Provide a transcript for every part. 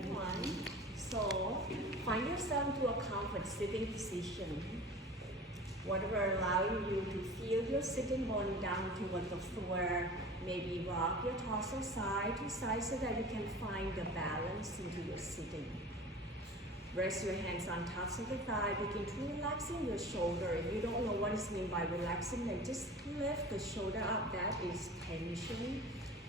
everyone. So, find yourself into a comfort sitting position. Whatever allowing you to feel your sitting bone down toward the floor. Maybe rock your torso side to side so that you can find the balance into your sitting. Rest your hands on tops of the thigh. Begin to relaxing your shoulder. If you don't know what is meant by relaxing, then just lift the shoulder up. That is tension.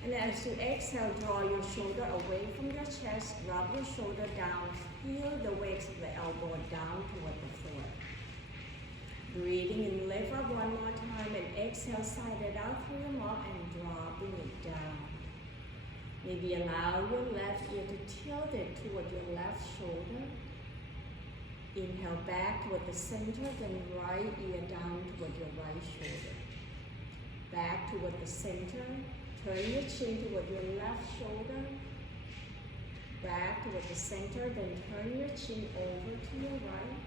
And as you exhale, draw your shoulder away from your chest. Drop your shoulder down. Feel the weight of the elbow down toward the floor. Breathing in, lift up one more time, and exhale, side it out through your mouth and dropping it down. Maybe allow your left ear to tilt it toward your left shoulder. Inhale back toward the center, then right ear down toward your right shoulder. Back toward the center. Turn your chin toward your left shoulder. Back toward the center, then turn your chin over to your right.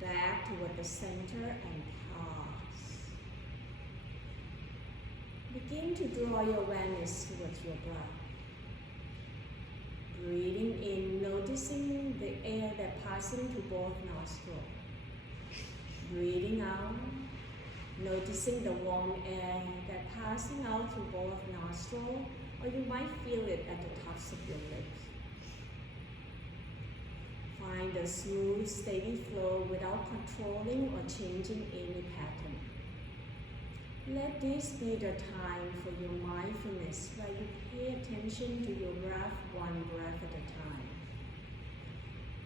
Back toward the center and pause. Begin to draw your awareness towards your breath. Breathing in, noticing the air that passes to both nostrils. Breathing out, noticing the warm air that passing out through both nostrils, or you might feel it at the tops of your lips. Find a smooth, steady flow without controlling or changing any pattern. Let this be the time for your mindfulness, where you pay attention to your breath, one breath at a time.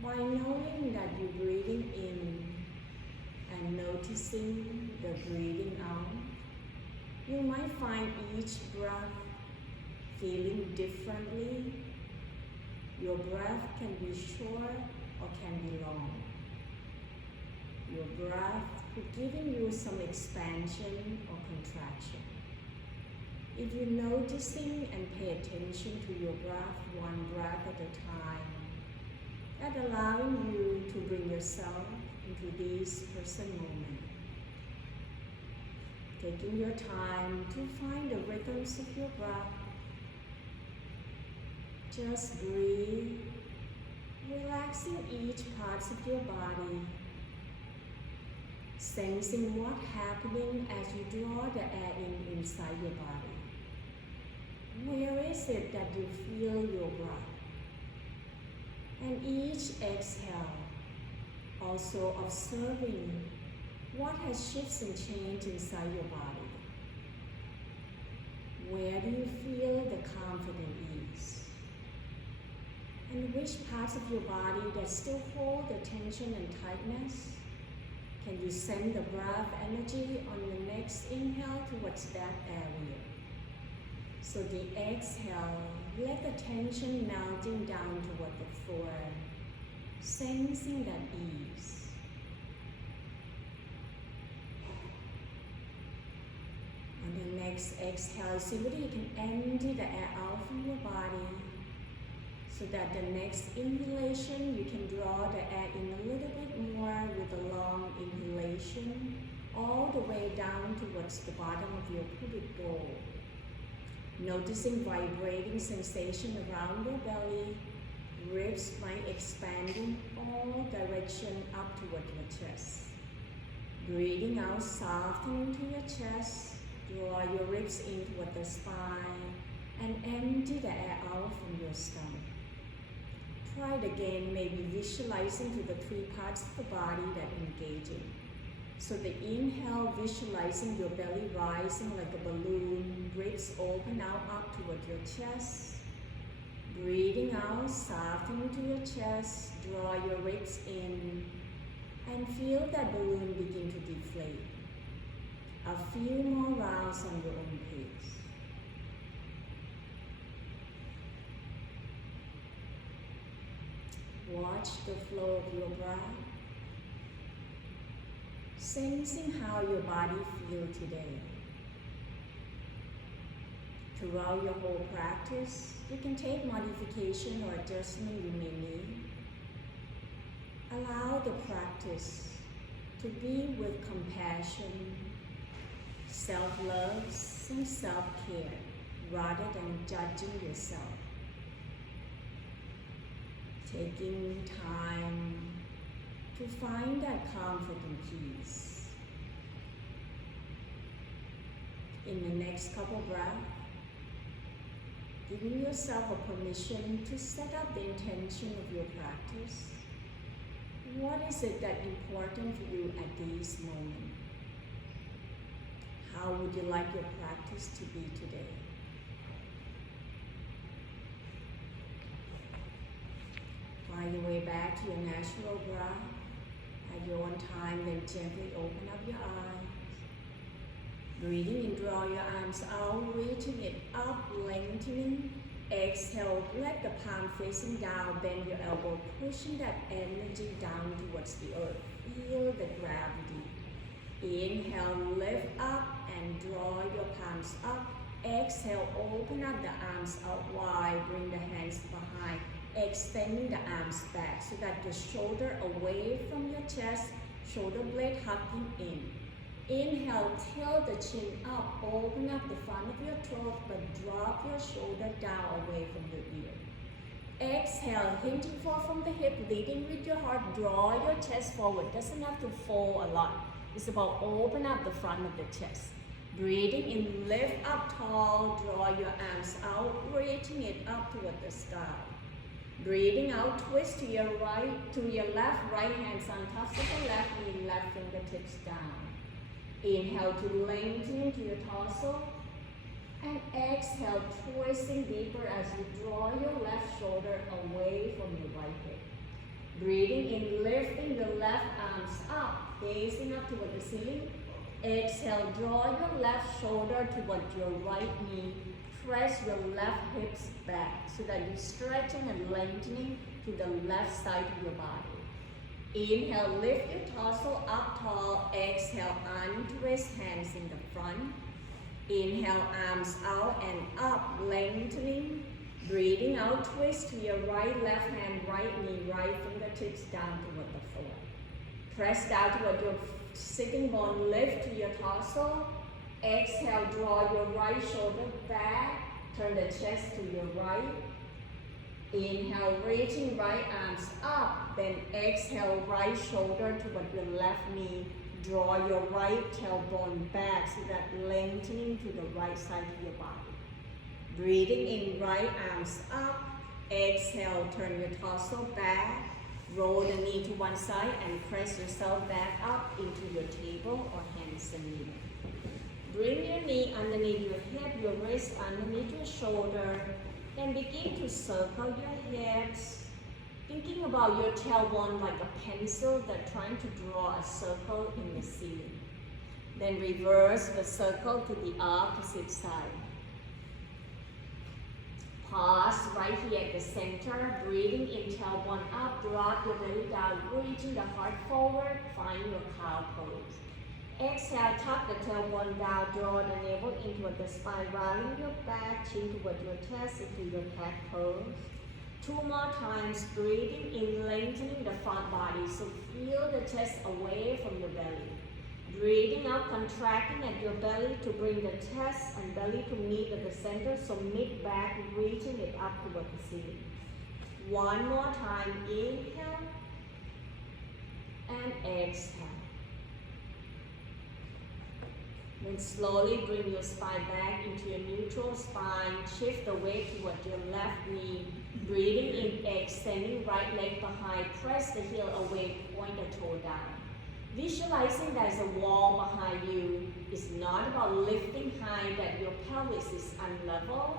By knowing that you're breathing in and noticing the breathing out, you might find each breath feeling differently. Your breath can be short or can be long. Your breath could giving you some expansion or contraction. If you're noticing and pay attention to your breath, one breath at a time, that allowing you to bring yourself into this present moment. Taking your time to find the rhythms of your breath. Just breathe, relaxing each part of your body, sensing what's happening as you draw the air in inside your body. Where is it that you feel your breath? And each exhale, also observing what has shifted and changed inside your body. Where do you feel the confident ease? And which parts of your body that still hold the tension and tightness? Can you send the breath energy on the next inhale towards that area? So the exhale, let the tension melting down toward the floor, sensing that ease. On the next exhale, see whether you can empty the air out from your body, so that the next inhalation, you can draw the air in a little bit more with a long inhalation, all the way down towards the bottom of your pubic bowl. Noticing vibrating sensation around your belly, ribs might expanding all direction up toward your chest. Breathing out, softening to your chest, draw your ribs in toward the spine, and empty the air out from your stomach. Try it again, maybe visualizing to the three parts of the body that engaging. So the inhale, visualizing your belly rising like a balloon, ribs open out up toward your chest. Breathing out, softening to your chest, draw your ribs in, and feel that balloon begin to deflate. A few more rounds on your own pace. Watch the flow of your breath, sensing how your body feels today. Throughout your whole practice, you can take modification or adjustment you may need. Allow the practice to be with compassion, self-love, and self-care, rather than judging yourself. Taking time to find that comfort and peace. In the next couple breaths, giving yourself a permission to set up the intention of your practice. What is it that's important for you at this moment? How would you like your practice to be today? Find your way back to your natural breath. At your own time, then gently open up your eyes. Breathing in, draw your arms out, reaching it up, lengthening. Exhale, let the palm facing down, bend your elbow, pushing that energy down towards the earth. Feel the gravity. Inhale, lift up and draw your palms up. Exhale, open up the arms out wide, bring the hands behind, extending the arms back so that your shoulder away from your chest, shoulder blade hugging in. Inhale, tilt the chin up, open up the front of your throat, but drop your shoulder down away from your ear. Exhale, hinging forward from the hip, leading with your heart, draw your chest forward. Doesn't have to fold a lot. It's about open up the front of the chest. Breathing in, lift up tall, draw your arms out, reaching it up toward the sky. Breathing out, twist to your right, to your left, right hands on top of the left knee, left fingertips down. Inhale to lengthen to your torso. And exhale, twisting deeper as you draw your left shoulder away from your right hip. Breathing in, lifting your left arms up, gazing up toward the ceiling. Exhale, draw your left shoulder toward your right knee. Press your left hips back so that you're stretching and lengthening to the left side of your body. Inhale, lift your torso up tall. Exhale, untwist hands in the front. Inhale, arms out and up, lengthening. Breathing out, twist to your right, left hand, right knee, right fingertips down toward the floor. Press down toward your sitting bone, lift to your torso. Exhale, draw your right shoulder back, turn the chest to your right. Inhale, reaching right arms up, then exhale, right shoulder toward your left knee. Draw your right tailbone back so that lengthening to the right side of your body. Breathing in, right arms up. Exhale, turn your torso back. Roll the knee to one side and press yourself back up into your table or hands and knees. Bring your knee underneath your hip, your wrist underneath your shoulder. Then begin to circle your hips, thinking about your tailbone like a pencil that's trying to draw a circle in the ceiling. Then reverse the circle to the opposite side. Pause right here at the center, breathing in, tailbone up, drop your belly down, reaching the heart forward, find your cow pose. Exhale, tuck the tailbone down, draw the navel into the spine, rounding your back, chin toward your chest into your cat pose. 2 more times, breathing in, lengthening the front body, so feel the chest away from your belly. Breathing out, contracting at your belly to bring the chest and belly to meet at the center, so mid-back, reaching it up toward the ceiling. 1 more time, inhale and exhale. Then slowly bring your spine back into your neutral spine. Shift the weight toward your left knee. Breathing in, extending right leg behind. Press the heel away, point the toe down. Visualizing there's a wall behind you. It's not about lifting high, that your pelvis is unlevel.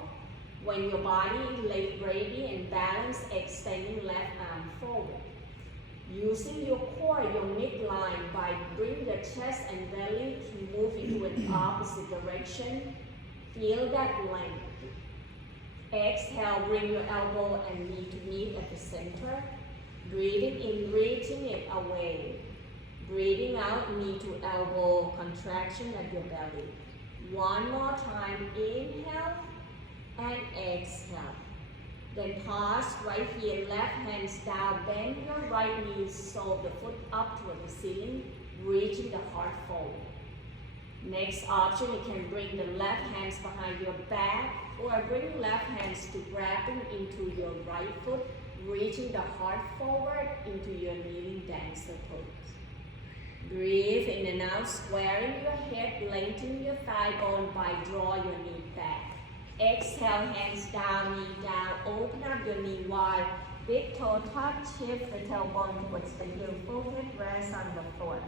When your body is ready and balanced, extending left arm forward. Using your core, your midline, by bring the chest and belly to move into an opposite direction. Feel that length. Exhale, bring your elbow and knee to meet at the center. Breathing in, reaching it away. Breathing out, knee to elbow, contraction at your belly. 1 more time, inhale and exhale. Then pause right here, left hands down, bend your right knee, so the foot up toward the ceiling, reaching the heart forward. Next option, you can bring the left hands behind your back, or bring left hands to grabbing into your right foot, reaching the heart forward into your kneeling dancer pose. Breathe in and out, squaring your head, lengthening your thigh bone by draw your knee back. Exhale, hands down, knee down, open up your knee wide. Big toe touch, shift the tailbone towards the heel, forehead rest on the floor.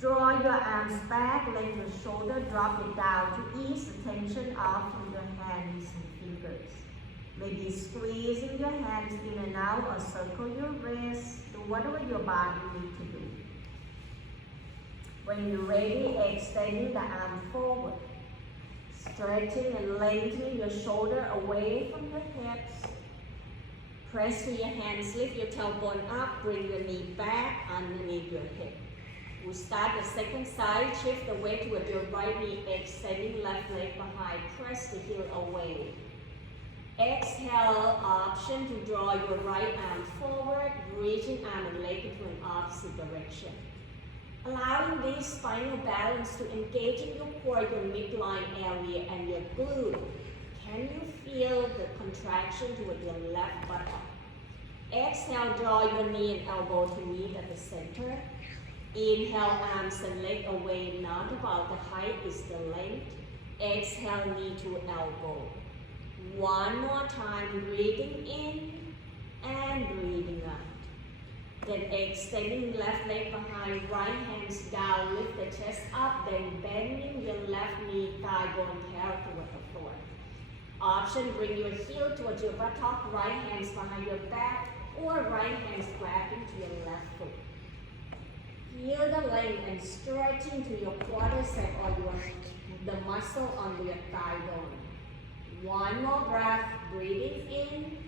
Draw your arms back, let your shoulder drop it down to ease the tension off from your hands and fingers. Maybe squeezing your hands in and out or circle your wrists. Do whatever your body needs to do. When you're ready, extending the arm forward. Stretching and lengthening your shoulder away from your hips. Press to your hands, lift your tailbone up, bring your knee back underneath your hip. We'll start the second side, shift the weight with your right knee, extending left leg behind, press the heel away. Exhale, option to draw your right arm forward, reaching arm and leg into an opposite direction. Allowing this spinal balance to engage in your core, your midline area, and your glute. Can you feel the contraction toward your left buttock? Exhale, draw your knee and elbow to meet at the center. Inhale, arms and leg away, not about the height, is the length. Exhale, knee to elbow. One more time, breathing in and breathing out. Then extending left leg behind, right hands down, lift the chest up, then bending your left knee, thigh bone, parallel toward the floor. Option, bring your heel towards your buttock, right hands behind your back, or right hands grabbing to your left foot. Feel the length and stretching to your quadricep or the muscle under your thigh bone. One more breath, breathing in,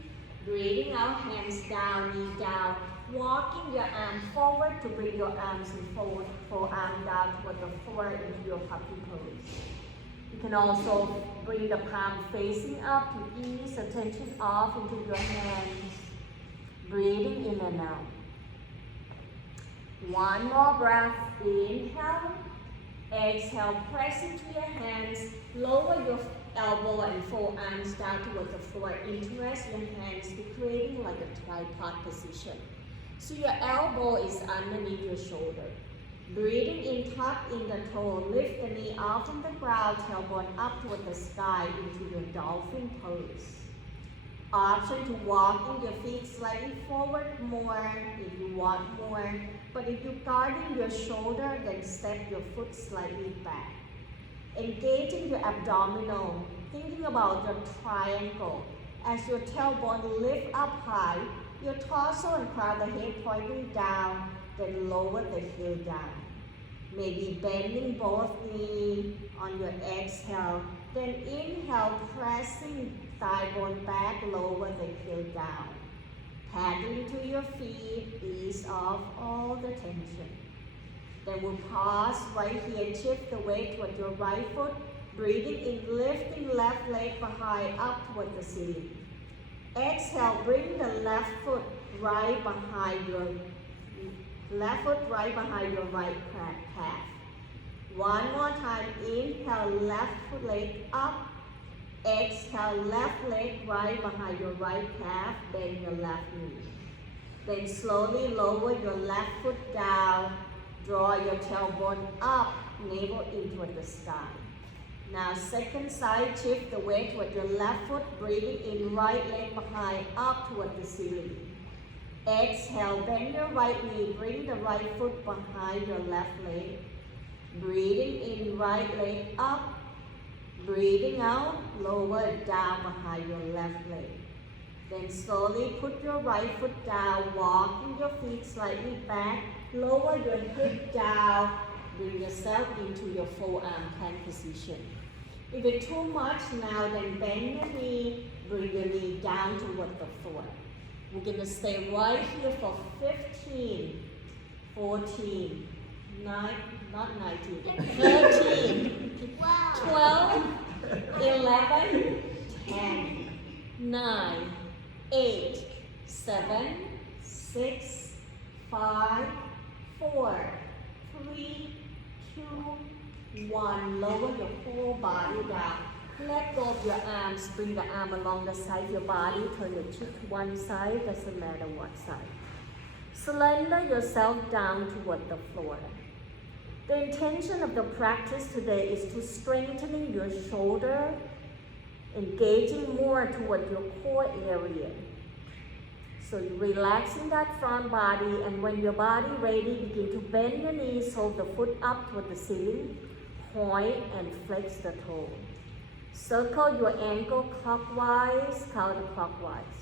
breathing out, hands down, knee down. Walking your arm forward to bring your arms and forward, forearm down toward the floor into your puppy pose. You can also bring the palm facing up to ease the tension off into your hands. Breathing in and out. One more breath, inhale. Exhale, press into your hands. Lower your elbow and forearms down toward the floor. Interest your hands to creating like a tripod position. So your elbow is underneath your shoulder. Breathing in, tuck in the toe, lift the knee off from the ground, tailbone up toward the sky into your dolphin pose. Option to walking your feet slightly forward more if you want more, but if you're guarding your shoulder, then step your foot slightly back. Engaging your abdominal, thinking about your triangle. As your tailbone lift up high, your torso and crown the head pointing down, then lower the heel down. Maybe bending both knees on your exhale, then inhale, pressing thigh bone back, lower the heel down. Paddling to your feet, ease off all the tension. Then we'll pause right here, shift the weight toward your right foot, breathing in, lifting left leg behind up toward the ceiling. Exhale, bring the left foot right behind your right calf. One more time, inhale, left foot leg up. Exhale, left leg right behind your right calf, bend your left knee. Then slowly lower your left foot down, draw your tailbone up, navel in toward the sky. Now second side, shift the weight toward your left foot, breathing in, right leg behind, up toward the ceiling. Exhale, bend your right knee, bring the right foot behind your left leg. Breathing in, right leg up. Breathing out, lower it down behind your left leg. Then slowly put your right foot down, walking your feet slightly back, lower your hip down, bring yourself into your forearm plank position. If it's too much now, then bend your knee, bring your knee down toward the floor. We're gonna stay right here for 15, 14, 13, 12, 11, 10, 9, 8, 7, 6, 5, 4, 3, 2, 1. Lower your whole body down. Let go of your arms, bring the arm along the side of your body, turn your cheek to one side, doesn't matter what side. Surrender yourself down toward the floor. The intention of the practice today is to strengthening your shoulder, engaging more toward your core area. So you're relaxing that front body, and when your body ready, begin to bend your knees, hold the foot up toward the ceiling, point and flex the toe. Circle your ankle clockwise, counterclockwise.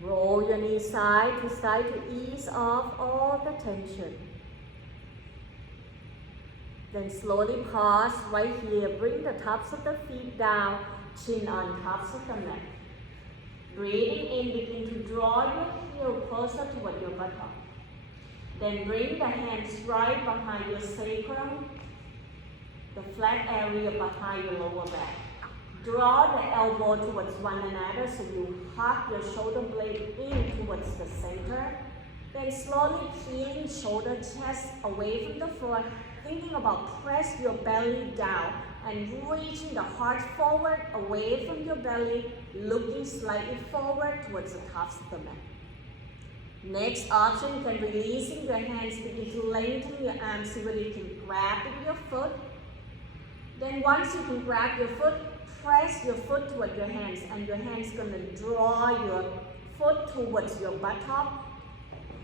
Roll your knees side to ease off all the tension. Then slowly pause right here. Bring the tops of the feet down, chin on tops of the mat. Breathing in, begin to draw your heel closer toward your buttock. Then bring the hands right behind your sacrum, the flat area behind your lower back. Draw the elbow towards one another so you hug your shoulder blade in towards the center. Then slowly peeling shoulder, chest away from the floor, thinking about press your belly down and reaching the heart forward away from your belly, looking slightly forward towards the tops of the mat. Next option, you can releasing your hands, begin to lengthen your arms so that you can grab with your foot. Then once you can grab your foot, press your foot toward your hands, and your hands gonna draw your foot towards your buttock.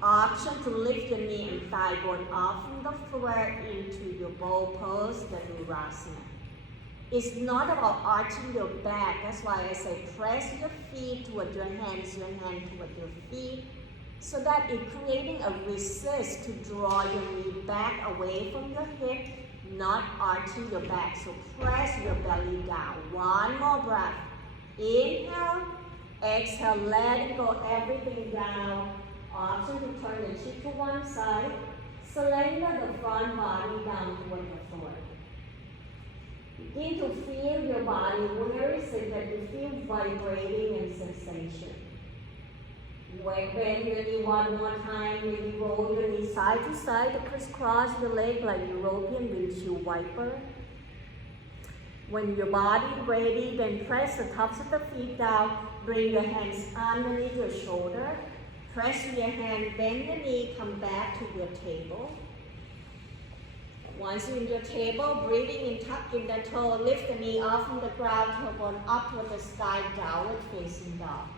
Option to lift your knee and thigh bone off from the floor into your bow pose, the Virasana. It's not about arching your back. That's why I say press your feet toward your hands, your hand toward your feet, so that it's creating a resist to draw your knee back away from your hip, not arching your back. So press your belly down. One more breath. Inhale, exhale, letting go everything down. Option to turn the cheek to one side. Surrender the front body down toward the floor. Begin to feel your body. Where is it that you feel vibrating and sensation? Bend your knee one more time. Maybe roll your knee side to side, crisscross your leg like European windshield wiper. When your body ready, then press the tops of the feet down. Bring your hands underneath your shoulder. Press your hand, bend your knee, come back to your table. Once you're in your table, breathing in, tuck in the toe, lift the knee off from the ground, tailbone up toward the sky, downward facing dog.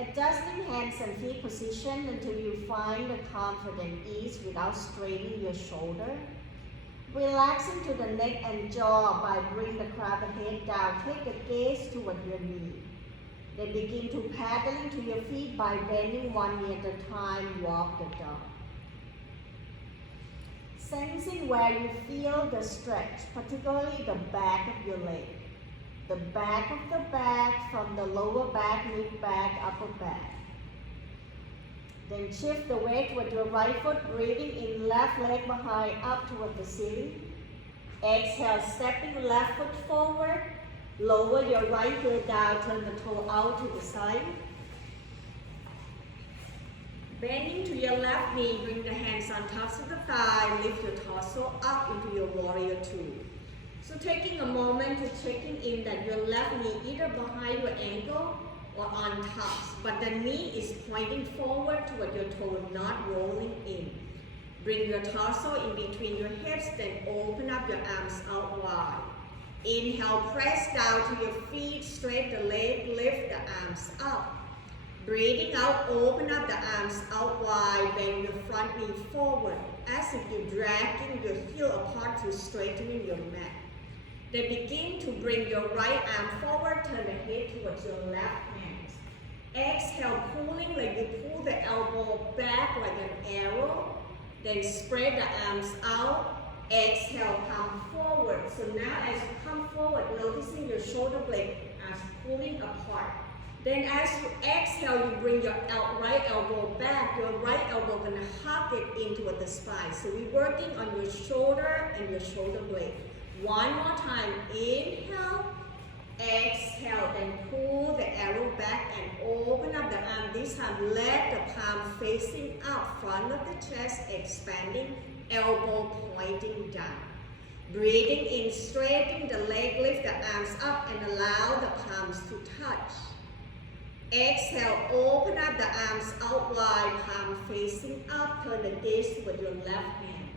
Adjusting hands and feet position until you find the comfort and ease without straining your shoulder. Relaxing to the neck and jaw by bringing the crown of the head down. Take the gaze toward your knee. Then begin to paddling to your feet by bending one knee at a time. Walk the dog. Sensing where you feel the stretch, particularly the back of your leg. The back of the back, from the lower back, mid back, upper back. Then shift the weight with your right foot, breathing in left leg behind, up toward the ceiling. Exhale, stepping left foot forward. Lower your right heel down, turn the toe out to the side. Bending to your left knee, bring the hands on tops of the thigh, lift your torso up into your warrior two. So taking a moment to checking in that your left knee either behind your ankle or on tops, but the knee is pointing forward toward your toe, not rolling in. Bring your torso in between your hips, then open up your arms out wide. Inhale, press down to your feet, straight the leg, lift the arms up. Breathing out, open up the arms out wide, bend your front knee forward, as if you're dragging your heel apart to straightening your mat. Then begin to bring your right arm forward, turn the head towards your left hand. Exhale, pulling like you pull the elbow back like an arrow. Then spread the arms out. Exhale, come forward. So now as you come forward, noticing your shoulder blade as pulling apart. Then as you exhale, you bring your right elbow back. Your right elbow gonna hug it into the spine. So we're working on your shoulder and your shoulder blade. One more time. Inhale, exhale, then pull the arrow back and open up the arm. This time, let the palm facing up, front of the chest, expanding, elbow pointing down. Breathing in, straighten the leg, lift the arms up and allow the palms to touch. Exhale, open up the arms out wide, palm facing up, turn the gaze toward your left hand.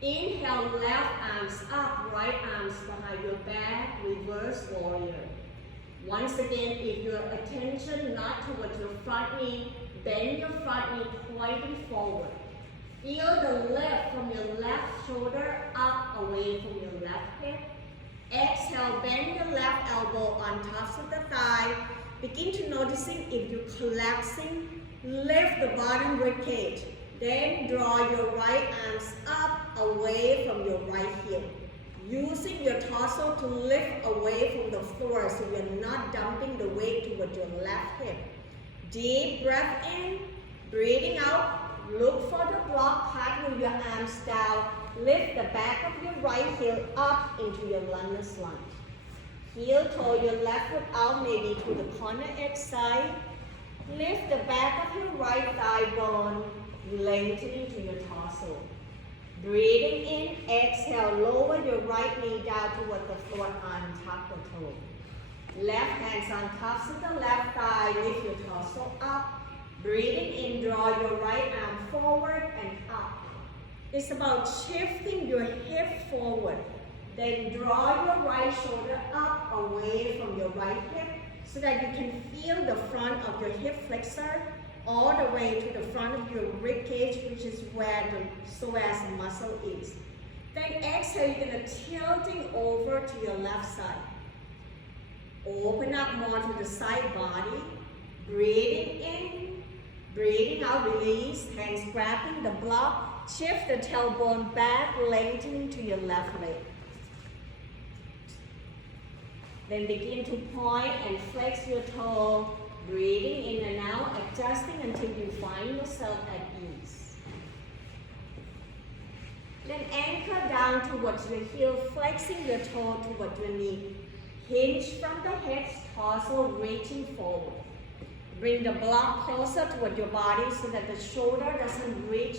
Inhale, left arms up, right arms behind your back, reverse warrior. Once again, if your attention not towards your front knee, bend your front knee pointing forward. Feel the lift from your left shoulder up away from your left hip. Exhale, bend your left elbow on tops of the thigh. Begin to noticing if you're collapsing, lift the bottom rib cage. Then draw your right arms up away from your right heel. Using your torso to lift away from the floor so you're not dumping the weight towards your left hip. Deep breath in, breathing out. Look for the block, partner your arms down. Lift the back of your right heel up into your lunge lunge. Heel toe your left foot out maybe to the corner edge side. Lift the back of your right thigh bone, lengthening to your torso. Breathing in, exhale, lower your right knee down toward the floor, untuck the toe. Left hands on tops of the left thigh, lift your torso up. Breathing in, draw your right arm forward and up. It's about shifting your hip forward. Then draw your right shoulder up away from your right hip so that you can feel the front of your hip flexor all the way to the front of your rib cage, which is where the psoas muscle is. Then exhale, you're going to tilting over to your left side. Open up more to the side body. Breathing in, breathing out, release. Hands grabbing the block. Shift the tailbone back, lengthening to your left leg. Then begin to point and flex your toe, breathing in and out, adjusting until you find yourself at ease. Then anchor down towards your heel, flexing your toe towards your knee. Hinge from the hips, torso reaching forward. Bring the block closer toward your body so that the shoulder doesn't reach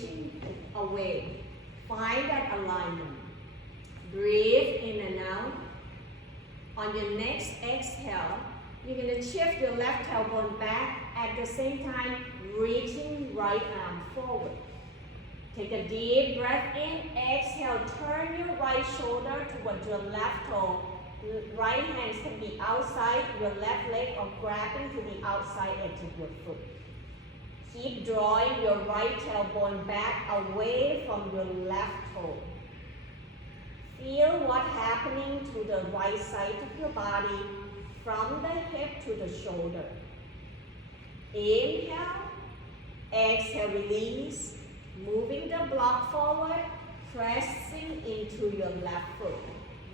away. Find that alignment. Breathe in and out. On your next exhale, you're going to shift your left tailbone back, at the same time reaching right arm forward. Take a deep breath in, exhale, turn your right shoulder towards your left toe. Right hands can be outside your left leg or grabbing to the outside edge of your foot. Keep drawing your right tailbone back away from your left toe. Feel what's happening to the right side of your body from the hip to the shoulder. Inhale, exhale, release. Moving the block forward, pressing into your left foot,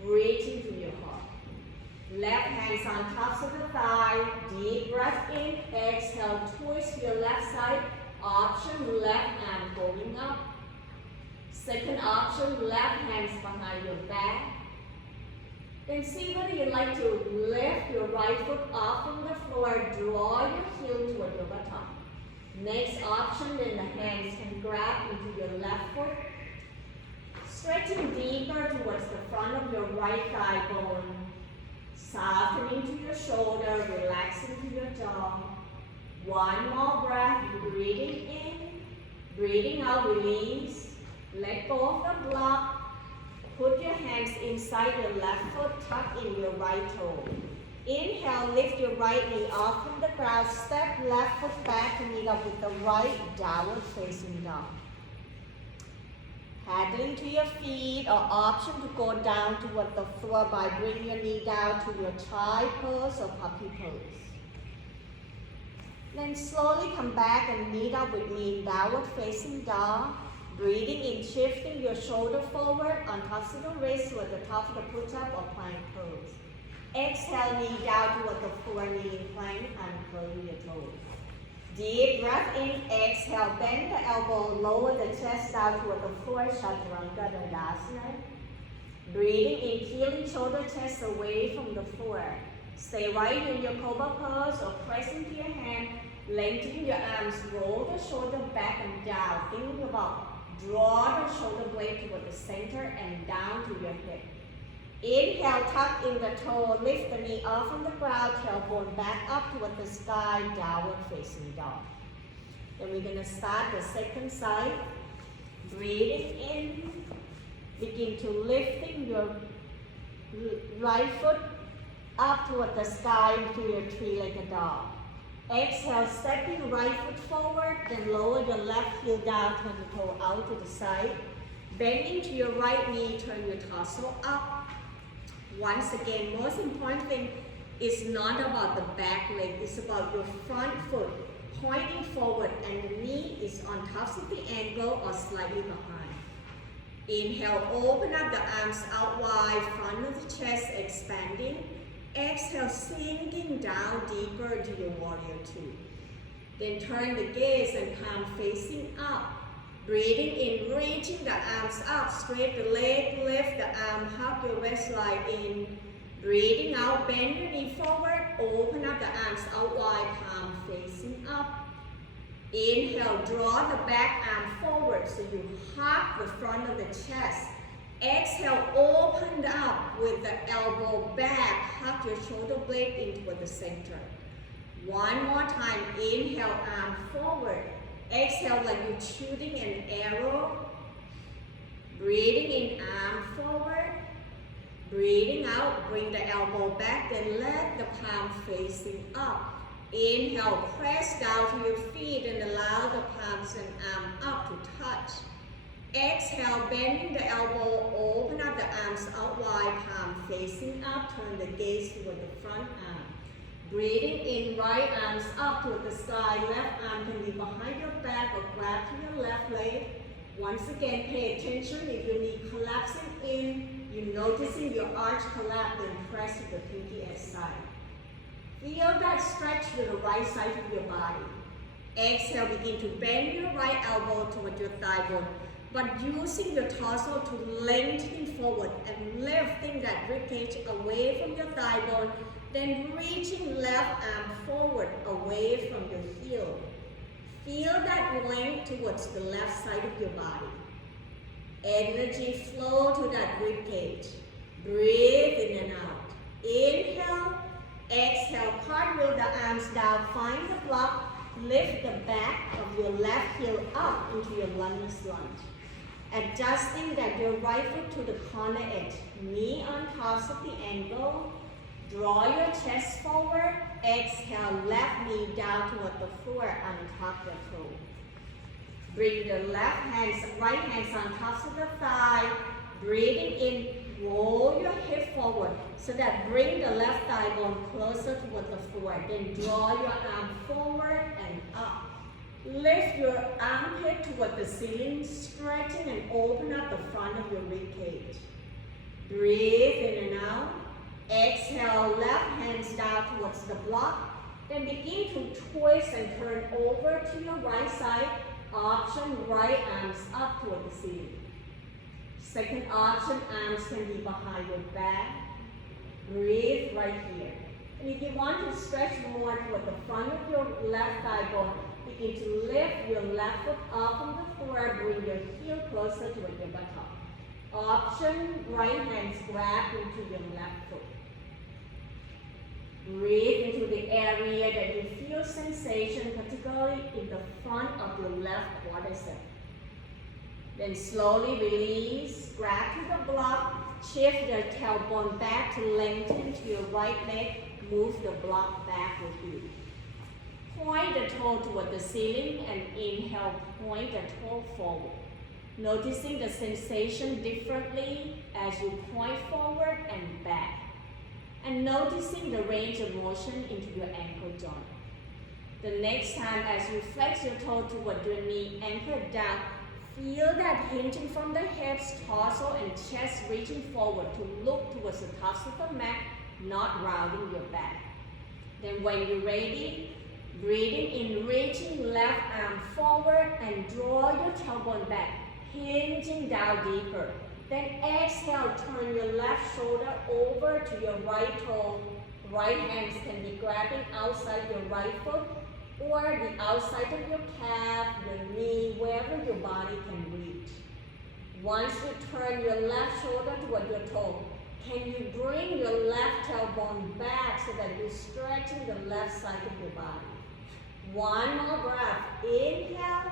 reaching to your heart. Left hands on tops of the thigh, deep breath in, exhale, twist your left side, option left arm going up. Second option, left hands behind your back. Then see whether you like to lift your right foot off from the floor, draw your heel toward your buttock. Next option, then the hands can grab into your left foot. Stretching deeper towards the front of your right thigh bone. Softening to your shoulder, relaxing to your jaw. One more breath, breathing in, breathing out, release. Let go of the block. Put your hands inside your left foot, tuck in your right toe. Inhale, lift your right knee off from the ground. Step left foot back to meet up with the right, downward facing dog. Paddling to your feet, or option to go down toward the floor by bringing your knee down to your child pose or puppy pose. Then slowly come back and meet up with me in downward facing dog. Breathing in, shifting your shoulder forward on tops of the wrist toward the top of the push-up or plank pose. Exhale, knee down toward the floor, knee in plank, and curling your toes. Deep breath in, exhale, bend the elbow, lower the chest down toward the floor, Chaturanga Dandasana. Breathing in, peeling shoulder chest away from the floor. Stay right in your Cobra pose or press into your hand, lengthening your arms, roll the shoulder back and down. Think about Draw the shoulder blade toward the center and down to your hip. Inhale, tuck in the toe, lift the knee off from the ground, tailbone back up toward the sky, downward facing dog. Then we're going to start the second side. Breathing in, begin to lifting your right foot up toward the sky into your three-legged dog. Exhale, stepping right foot forward, then lower your left heel down, turn the toe out to the side. Bending to your right knee, turn your torso up. Once again, most important thing is not about the back leg, it's about your front foot pointing forward and the knee is on top of the ankle or slightly behind. Inhale, open up the arms out wide, front of the chest expanding. Exhale, sinking down deeper into your warrior two. Then turn the gaze and palm facing up. Breathing in, reaching the arms up, straight the leg, lift the arm, hug your waistline in. Breathing out, bend your knee forward, open up the arms out wide, palm facing up. Inhale, draw the back arm forward so you hug the front of the chest. Exhale, open up with the elbow back, hug your shoulder blade in toward the center. One more time, inhale, arm forward. Exhale like you're shooting an arrow. Breathing in, arm forward. Breathing out, bring the elbow back, then let the palm facing up. Inhale, press down to your feet and allow the palms and arm up to touch. Exhale, bending the elbow, open up the arms out wide, palm facing up, turn the gaze toward the front arm. Breathing in, right arms up toward the sky, left arm can be behind your back or grab to your left leg. Once again, pay attention if your knee collapsing in, you're noticing your arch collapse, then press to the pinky side. Feel that stretch to the right side of your body. Exhale, begin to bend your right elbow toward your thigh bone, but using your torso to lengthen forward and lifting that ribcage away from your thigh bone, then reaching left arm forward away from your heel. Feel that length towards the left side of your body. Energy flow to that ribcage. Breathe in and out. Inhale, exhale, cartwheel the arms down, find the block, lift the back of your left heel up into your lungeless lunge. Adjusting that your right foot to the corner edge, knee on top of the ankle. Draw your chest forward. Exhale, left knee down toward the floor on top of the toe. Bring the right hands on top of the thigh. Breathing in, roll your hip forward so that bring the left thigh bone closer toward the floor. Then draw your arm forward and up. Lift your armpit toward the ceiling, stretching and open up the front of your rib cage. Breathe in and out. Exhale, left hands down towards the block. Then begin to twist and turn over to your right side. Option, right arms up toward the ceiling. Second option, arms can be behind your back. Breathe right here. And if you want to stretch more toward the front of your left thigh bone, begin to lift your left foot up from the floor, bring your heel closer to your buttock. Option, right hands grab into your left foot. Breathe into the area that you feel sensation, particularly in the front of your left quadricep. Then slowly release, grab to the block, shift your tailbone back to lengthen to your right leg, move the block back with you. Point the toe toward the ceiling and inhale, point the toe forward. Noticing the sensation differently as you point forward and back. And noticing the range of motion into your ankle joint. The next time as you flex your toe toward your knee, anchor down, feel that hinging from the hips, torso and chest reaching forward to look towards the tops of the mat, not rounding your back. Then when you're ready, breathing in, reaching left arm forward and draw your tailbone back, hinging down deeper. Then exhale, turn your left shoulder over to your right toe. Right hands can be grabbing outside your right foot or the outside of your calf, your knee, wherever your body can reach. Once you turn your left shoulder toward your toe, can you bring your left tailbone back so that you're stretching the left side of your body? One more breath. Inhale.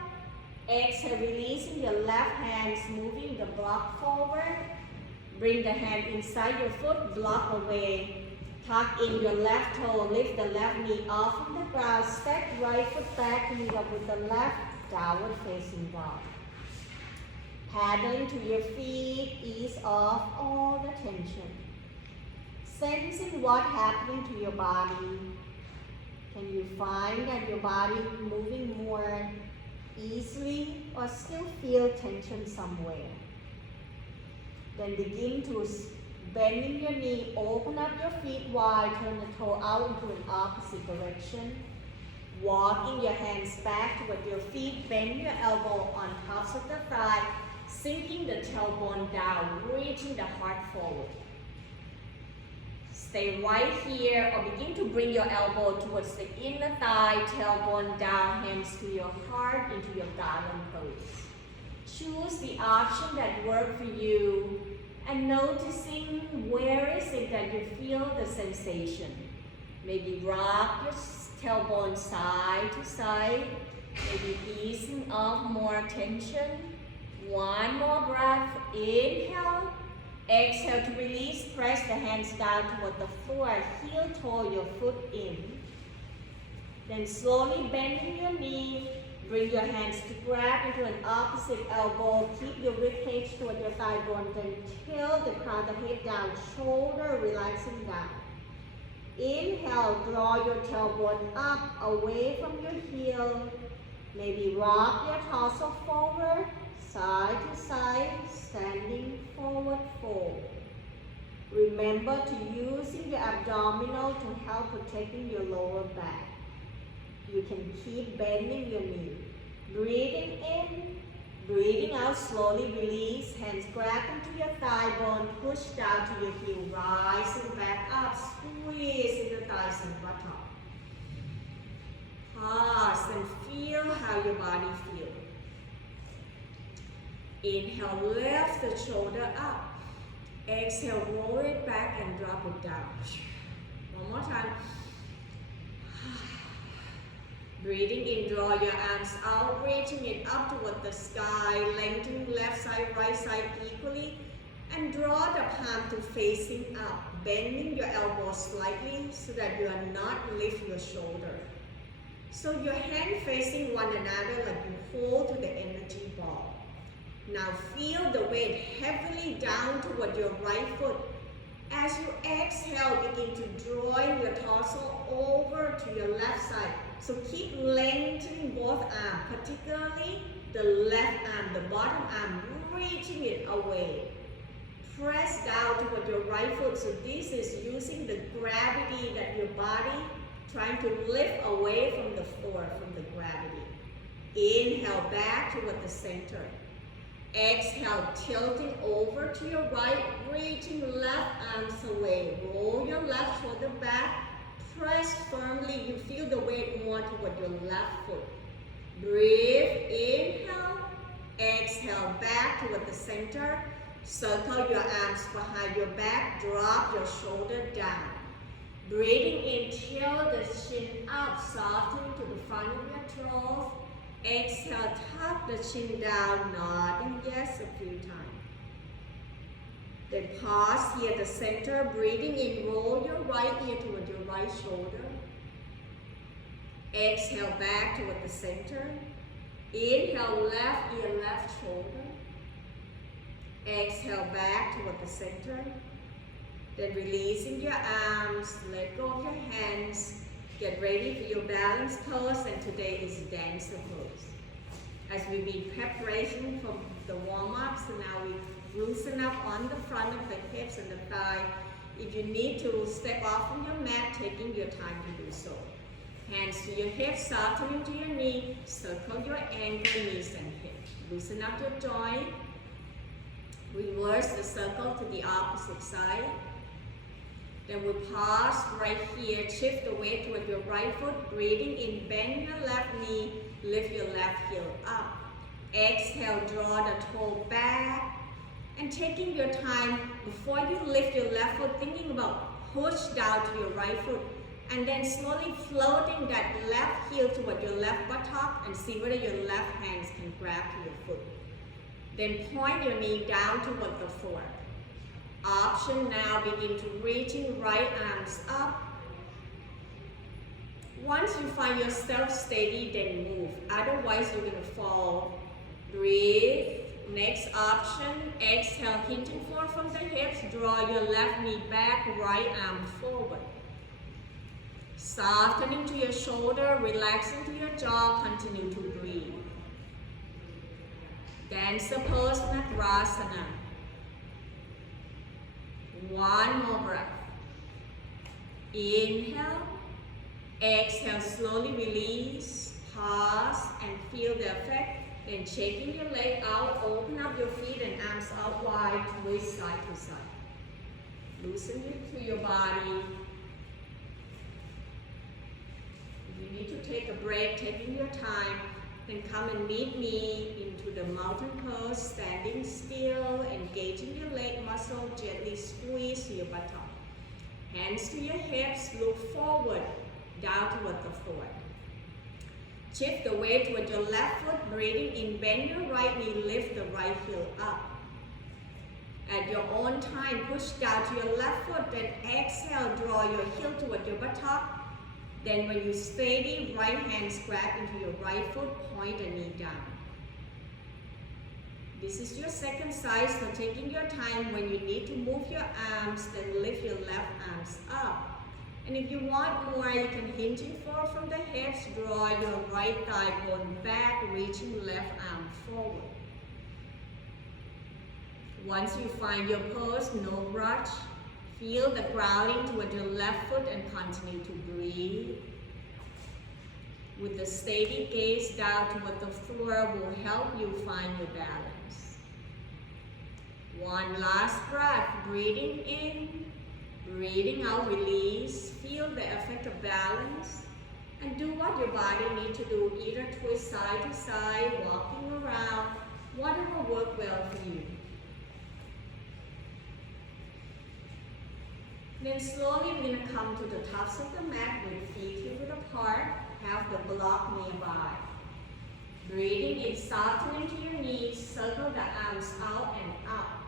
Exhale, releasing your left hands, moving the block forward. Bring the hand inside your foot, block away. Tuck in your left toe, lift the left knee off from the ground. Step right foot back, meet up with the left, downward facing dog. Paddling to your feet, ease off all the tension. Sensing what's happening to your body. Can you find that your body moving more easily or still feel tension somewhere? Then begin to bending your knee, open up your feet wide, turn the toe out into an opposite direction. Walking your hands back toward your feet, bend your elbow on tops of the thigh, sinking the tailbone down, reaching the heart forward. Stay right here or begin to bring your elbow towards the inner thigh, tailbone down, hands to your heart into your garland pose. Choose the option that works for you and noticing where is it that you feel the sensation. Maybe rock your tailbone side to side, maybe easing off more tension. One more breath, inhale. Exhale to release, press the hands down toward the floor, heel toe your foot in. Then slowly bending your knee, bring your hands to grab into an opposite elbow, keep your rib cage toward your thigh bone, then tilt the crown of the head down, shoulder relaxing down. Inhale, draw your tailbone up, away from your heel. Maybe rock your torso forward, side to side, standing forward fold. Remember to using your abdominal to help protecting your lower back. You can keep bending your knee. Breathing in, breathing out, slowly release. Hands grab into your thigh bone, push down to your heel, rising back up, squeezing your thighs and buttock. Pause and feel how your body feels. Inhale, lift the shoulder up. Exhale, roll it back and drop it down. One more time. Breathing in, draw your arms out, reaching it up toward the sky, lengthening left side, right side equally, and draw the palm to facing up, bending your elbows slightly so that you are not lift your shoulder. So your hand facing one another like you hold to the energy ball. Now feel the weight heavily down toward your right foot. As you exhale, begin to draw your torso over to your left side. So keep lengthening both arms, particularly the left arm, the bottom arm, reaching it away. Press down toward your right foot. So this is using the gravity that your body trying to lift away from the floor, from the gravity. Inhale back toward the center. Exhale, tilting over to your right, reaching left arms away. Roll your left shoulder back. Press firmly. You feel the weight more toward your left foot. Breathe. Inhale. Exhale, back toward the center. Circle your arms behind your back. Drop your shoulder down. Breathing in, tilt the chin up, softening to the front of your throat. Exhale, tuck the chin down, nodding yes a few times. Then pause here at the center, breathing in, roll your right ear toward your right shoulder. Exhale, back toward the center. Inhale, left ear, left shoulder. Exhale, back toward the center. Then releasing your arms, let go of your hands. Get ready for your balance pose, and today is dancer pose. As we be preparation from the warm-up, so now we loosen up on the front of the hips and the thigh. If you need to step off from your mat, taking your time to do so. Hands to your hips, softening to your knee, circle your ankle, knees and hips. Loosen up your joint. Reverse the circle to the opposite side. Then we pause right here, shift the weight toward your right foot, breathing in, bend your left knee, lift your left heel up. Exhale, draw the toe back, And taking your time before you lift your left foot, thinking about push down to your right foot, and then slowly floating that left heel toward your left buttock and see whether your left hands can grab to your foot. Then point your knee down toward the floor. Option now, begin to reaching right arms up. Once you find yourself steady, then move. Otherwise, you're going to fall. Breathe. Next option, exhale, hinging forward from the hips. Draw your left knee back, right arm forward. Softening to your shoulder, relaxing to your jaw, continue to breathe. Dancer pose, Natrasana. One more breath. Inhale. Exhale, slowly release. Pause and feel the effect. Then shaking your leg out, open up your feet and arms out wide, twist side to side. Loosen to your body. If you need to take a break, taking your time, then come and meet me into the mountain pose, standing still, engaging your leg muscle, gently squeeze your buttock. Hands to your hips, look forward, down toward the floor. Shift the weight toward your left foot, breathing in, bend your right knee, lift the right heel up. At your own time, push down to your left foot, then exhale, draw your heel toward your buttock. Then when you steady, right hand grab into your right foot, point the knee down. This is your second side, so taking your time, when you need to move your arms, then lift your left arms up. And if you want more, you can hinging forward from the hips, draw your right thigh bone back, reaching left arm forward. Once you find your pose, no rush. Feel the grounding toward your left foot and continue to breathe. With the steady gaze down toward the floor will help you find your balance. One last breath, breathing in. Breathing out, release. Feel the effect of balance. And do what your body needs to do. Either twist side to side, walking around, whatever works well for you. Then slowly we're going to come to the tops of the mat with feet hip width apart. Have the block nearby. Breathing in, softening to your knees. Circle the arms out and up.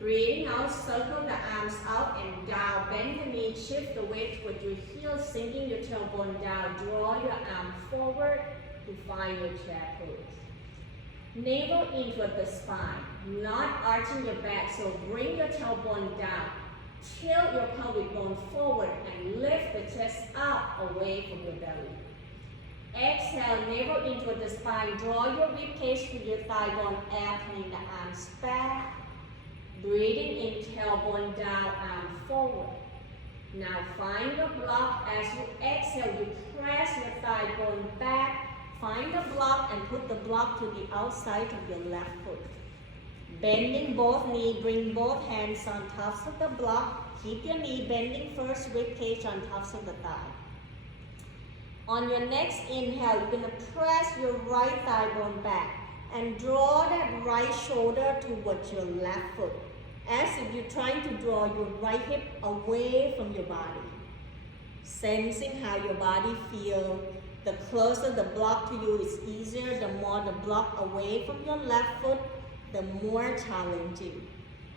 Breathing out, circle the arms out and down. Bend the knee, shift the weight toward your heels, sinking your tailbone down. Draw your arm forward to find your chair pose. Navel in toward the spine, not arching your back, so bring your tailbone down. Tilt your pelvic bone forward and lift the chest up away from your belly. Exhale, navel in toward the spine. Draw your ribcage to your thigh bone, airplane the arms back. Breathing in, tailbone down, arm forward. Now find your block. As you exhale, you press your thigh bone back. Find the block and put the block to the outside of your left foot. Bending both knees, bring both hands on tops of the block. Keep your knee bending first, ribcage on tops of the thigh. On your next inhale, you're going to press your right thigh bone back and draw that right shoulder towards your left foot, as if you're trying to draw your right hip away from your body. Sensing how your body feels. The closer the block to you is easier, the more the block away from your left foot, the more challenging.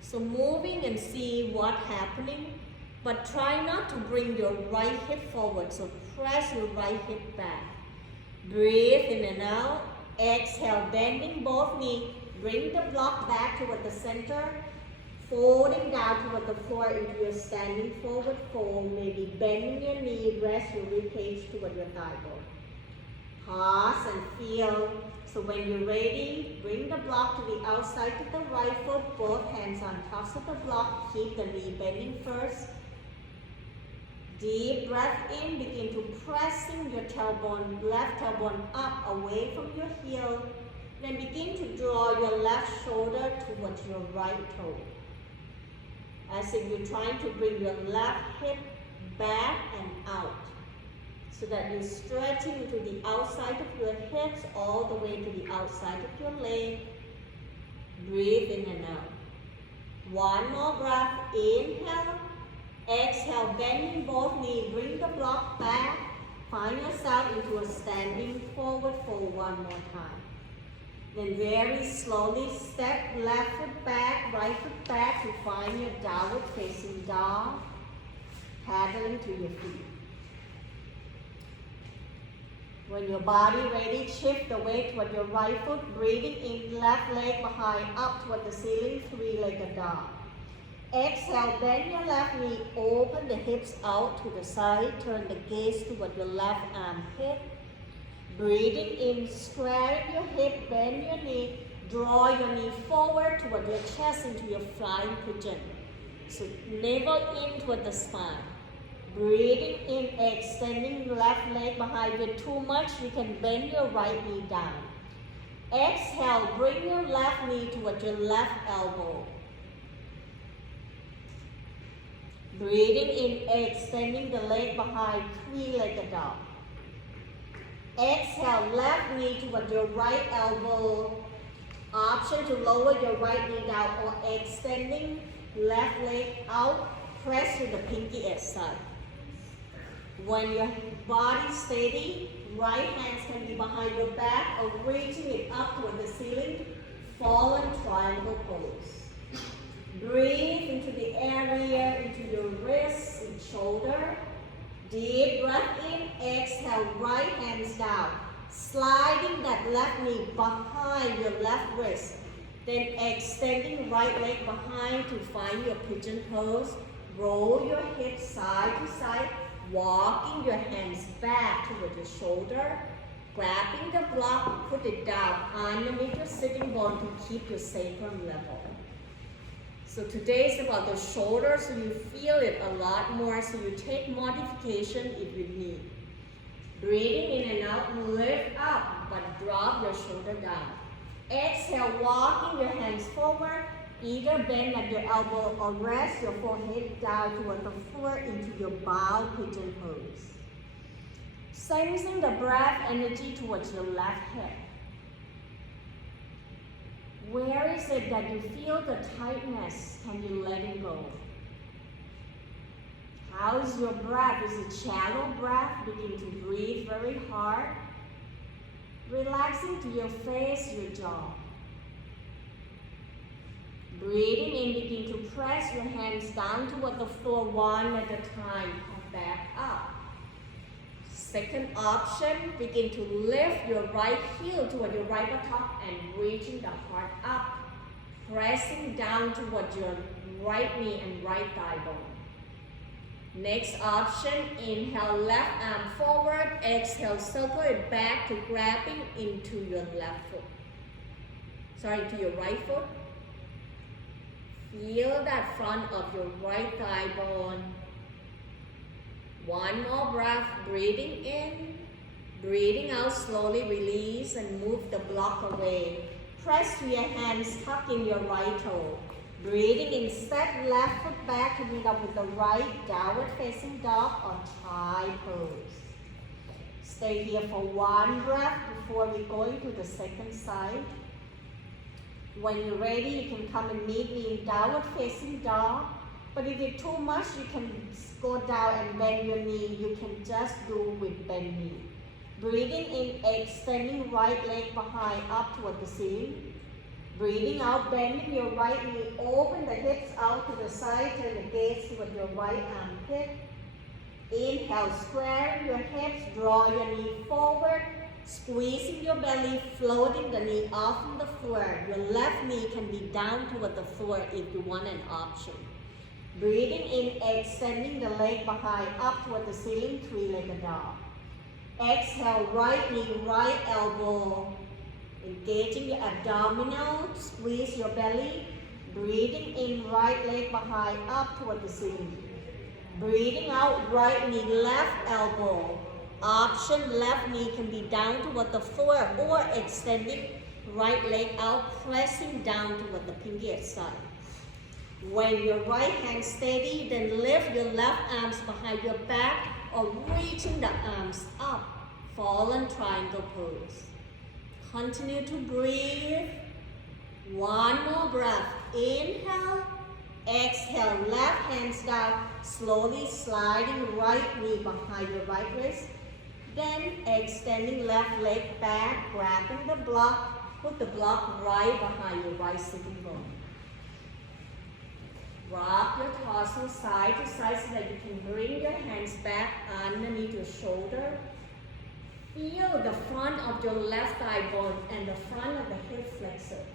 So moving and see what's happening, but try not to bring your right hip forward, so press your right hip back. Breathe in and out. Exhale, bending both knees. Bring the block back toward the center. Folding down toward the floor if you're standing forward fold. Maybe bending your knee, rest your ribcage toward your thigh bone. Pause and feel. So when you're ready, bring the block to the outside of the right foot. Both hands on tops of the block. Keep the knee bending first. Deep breath in, begin to pressing your tailbone, left tailbone up away from your heel. Then begin to draw your left shoulder towards your right toe. As if you're trying to bring your left hip back and out. So that you're stretching to the outside of your hips, all the way to the outside of your leg. Breathe in and out. One more breath. Inhale. Exhale, bending both knees. Bring the block back. Find yourself into a standing forward fold one more time. Then very slowly step left foot back, right foot back to find your downward facing dog. Paddling to your feet. When your body ready, shift the weight toward your right foot, breathing in, left leg behind, up toward the ceiling, three-legged dog. Exhale, bend your left knee, open the hips out to the side, turn the gaze toward your left armpit. Breathing in, square your hip, bend your knee, draw your knee forward toward your chest into your flying pigeon. So navel in toward the spine. Breathing in, extending left leg behind. If too much, you can bend your right knee down. Exhale, bring your left knee toward your left elbow. Breathing in, extending the leg behind, three-legged dog. Exhale, left knee toward your right elbow. Option to lower your right knee down or extending left leg out, press with the pinky at side. When your body steady, right hands can be behind your back or reaching it up toward the ceiling, fallen triangle pose. Breathe into the area, into your wrists and shoulder. Deep breath in, exhale, right hands down. Sliding that left knee behind your left wrist. Then extending right leg behind to find your pigeon pose. Roll your hips side to side, walking your hands back toward your shoulder. Grabbing the block, put it down underneath your sitting bone to keep your sacrum level. So today is about the shoulder, so you feel it a lot more, so you take modification if you need. Breathing in and out, lift up, but drop your shoulder down. Exhale, walking your hands forward, either bend at your elbow or rest your forehead down toward the floor into your bow pigeon pose. Sensing the breath energy towards your left hip. Where is it that you feel the tightness? Can you let it go? How is your breath? Is it shallow breath? Begin to breathe very hard. Relaxing to your face, your jaw. Breathing in, begin to press your hands down toward the floor one at a time. Come back up. Second option, begin to lift your right heel toward your right buttock and reaching the heart up. Pressing down toward your right knee and right thigh bone. Next option, inhale, left arm forward. Exhale, circle it back to grabbing into your left foot. Sorry, to your right foot. Feel that front of your right thigh bone. One more breath, breathing in, breathing out, slowly release and move the block away. Press to your hands, tuck in your right toe. Breathing in, step left foot back to meet up with the right, downward facing dog or thigh pose. Stay here for one breath before we go into the second side. When you're ready, you can come and meet me in downward facing dog. But if it's too much, you can go down and bend your knee. You can just do with bend knee. Breathing in, extending right leg behind up toward the ceiling. Breathing out, bending your right knee, open the hips out to the side, turn the gaze toward your right armpit. Inhale, square your hips, draw your knee forward, squeezing your belly, floating the knee off from the floor. Your left knee can be down toward the floor if you want an option. Breathing in, extending the leg behind up toward the ceiling, three-legged dog. Exhale, right knee, right elbow. Engaging your abdominal, squeeze your belly. Breathing in, right leg behind up toward the ceiling. Breathing out, right knee, left elbow. Option, left knee can be down toward the floor or extending right leg out, pressing down toward the pinky at side. When your right hand steady, then lift your left arms behind your back or reaching the arms up, fallen triangle pose. Continue to breathe. One more breath. Inhale, Exhale, left hands down, slowly sliding right knee behind your right wrist. Then extending left leg back, grabbing the block, put the block right behind your right sitting bone. Rock your torso side to side so that you can bring your hands back underneath your shoulder. Feel the front of your left thigh bone and the front of the hip flexor.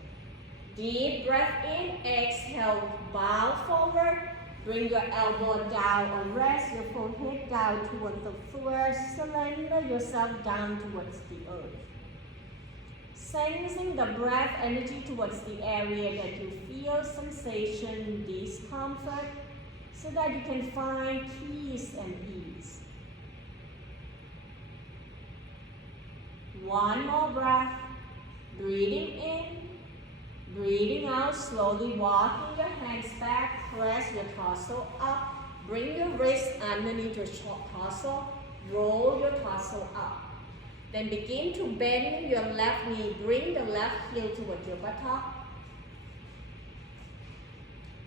Deep breath in, exhale, bow forward. Bring your elbow down or rest your forehead down towards the floor. Surrender yourself down towards the earth. Sensing the breath energy towards the area that you feel sensation, discomfort, so that you can find peace and ease. One more breath. Breathing in, breathing out, slowly walking your hands back, press your torso up, bring your wrist underneath your torso, roll your torso up. Then begin to bend your left knee, bring the left heel towards your buttock.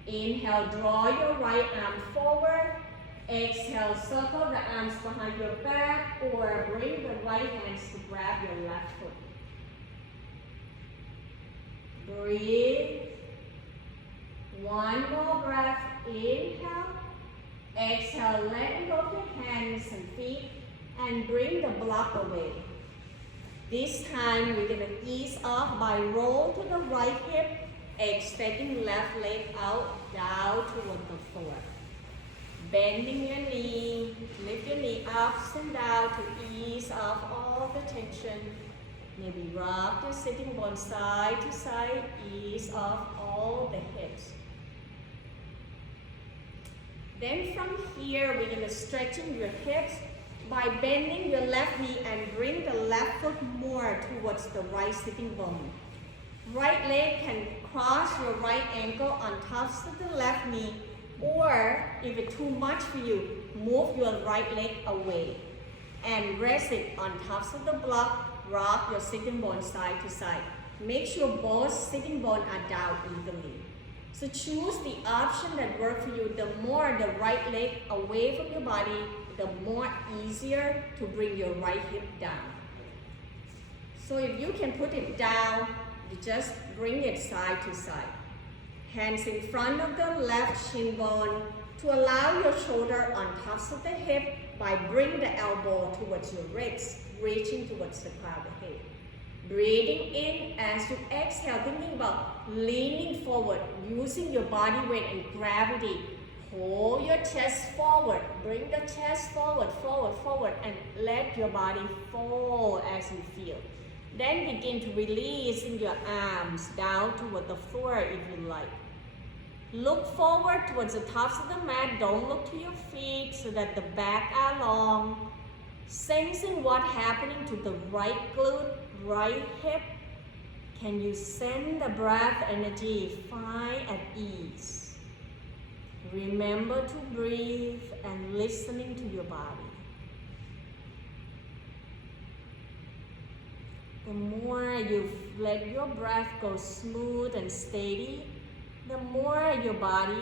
Inhale, draw your right arm forward. Exhale, circle the arms behind your back or bring the right hands to grab your left foot. Breathe. One more breath. Inhale. Exhale, let go of your hands and feet and bring the block away. This time we're going to ease off by roll to the right hip, extending left leg out, down toward the floor. Bending your knee, lift your knee ups and down to ease off all the tension. Maybe rock your sitting bone side to side, ease off all the hips. Then from here, we're going to straighten your hips by bending your left knee and bring the left foot more towards the right sitting bone. Right leg can cross your right ankle on top of the left knee, or if it's too much for you, move your right leg away and rest it on top of the block. Rock your sitting bone side to side. Make sure both sitting bones are down evenly. So choose the option that works for you. The more the right leg away from your body, the more easier to bring your right hip down. So if you can put it down, you just bring it side to side. Hands in front of the left shin bone to allow your shoulder on top of the hip by bring the elbow towards your ribs, reaching towards the crown of the head. Breathing in as you exhale, thinking about leaning forward, using your body weight and gravity. Hold your chest forward, bring the chest forward, forward, forward, and let your body fall as you feel. Then begin to releasing your arms down toward the floor if you like. Look forward towards the tops of the mat. Don't look to your feet so that the back are long. Sensing what's happening to the right glute, right hip. Can you send the breath energy? Find at ease. Remember to breathe and listening to your body. The more you let your breath go smooth and steady, the more your body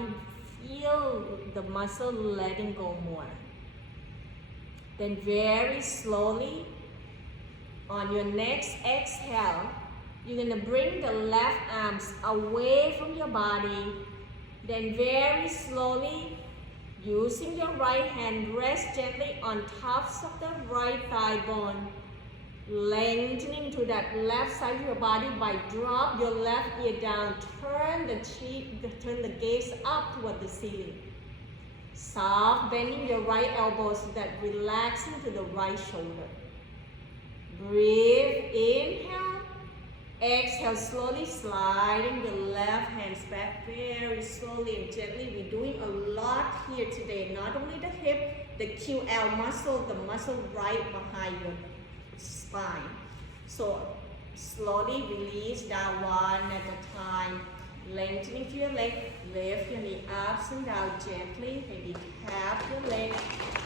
feel the muscle letting go more. Then very slowly, on your next exhale, you're going to bring the left arms away from your body. Then very slowly, using your right hand, rest gently on tops of the right thigh bone. Lengthening to that left side of your body by drop your left ear down, turn the gaze up toward the ceiling. Soft bending your right elbow so that relaxing to the right shoulder. Breathe, inhale. Exhale, slowly sliding your left hands back very slowly and gently. We're doing a lot here today. Not only the hip, the QL muscle, the muscle right behind your spine. So slowly release down one at a time. Lengthening to your leg, lift your knee up and down gently. Maybe tap your leg,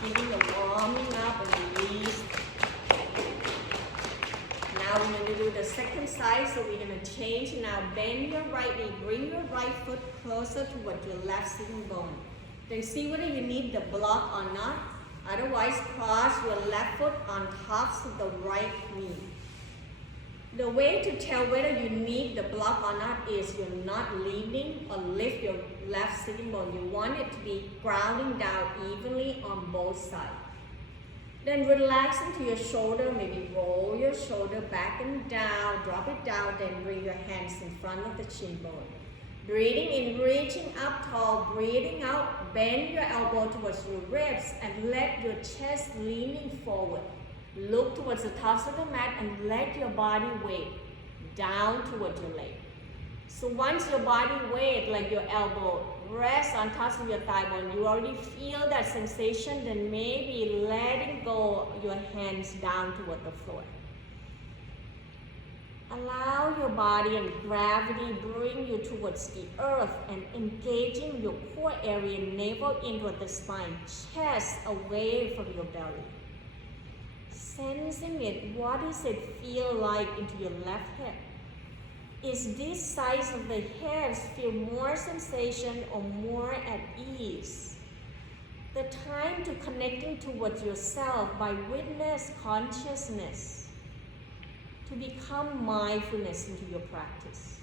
giving a warming up and release. now we're going to do the second side, so we're going to change. Now bend your right knee, bring your right foot closer toward your left sitting bone. Then see whether you need the block or not. Otherwise, cross your left foot on top of the right knee. The way to tell whether you need the block or not is you're not leaning or lift your left sitting bone. You want it to be grounding down evenly on both sides. Then relax into your shoulder, maybe roll your shoulder back and down, drop it down, then bring your hands in front of the chin bone. Breathing in, reaching up tall, breathing out, bend your elbow towards your ribs and let your chest leaning forward. Look towards the tops of the mat and let your body weight down towards your leg. So once your body weight, like your elbow, rests on top of your thigh bone, you already feel that sensation, then maybe letting go your hands down toward the floor. Allow your body and gravity bring you towards the earth and engaging your core area, navel into the spine, chest away from your belly. Sensing it, what does it feel like into your left hip? Is this size of the hips feel more sensation or more at ease? The time to connecting towards yourself by witness consciousness, to become mindfulness into your practice.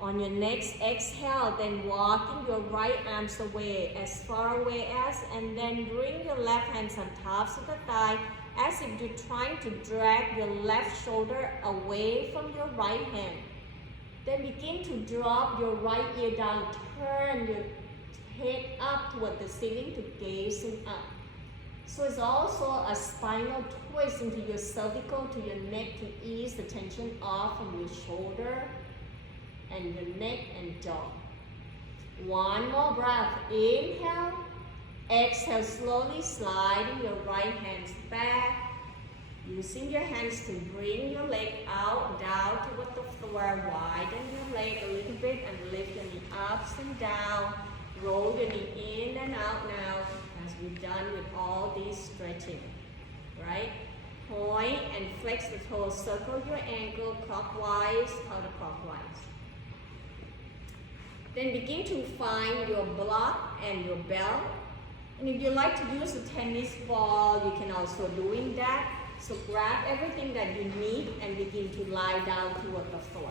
On your next exhale, then walking your right arms away, as far away as, and then bring your left hands on tops of the thigh, as if you're trying to drag your left shoulder away from your right hand. Then begin to drop your right ear down, turn your head up toward the ceiling to gazing up. So it's also a spinal twist into your cervical to your neck to ease the tension off from your shoulder and your neck and jaw. One more breath. Inhale. Exhale, slowly sliding your right hands back. Using your hands to bring your leg out, down toward the floor. Widen your leg a little bit and lift your knee up and down. Roll your knee in and out now, as we've done with all these stretching, right? Point and flex the toes. Circle your ankle clockwise, counterclockwise. Then begin to find your block and your bell. And if you like to use a tennis ball, you can also doing that. So grab everything that you need and begin to lie down toward the floor.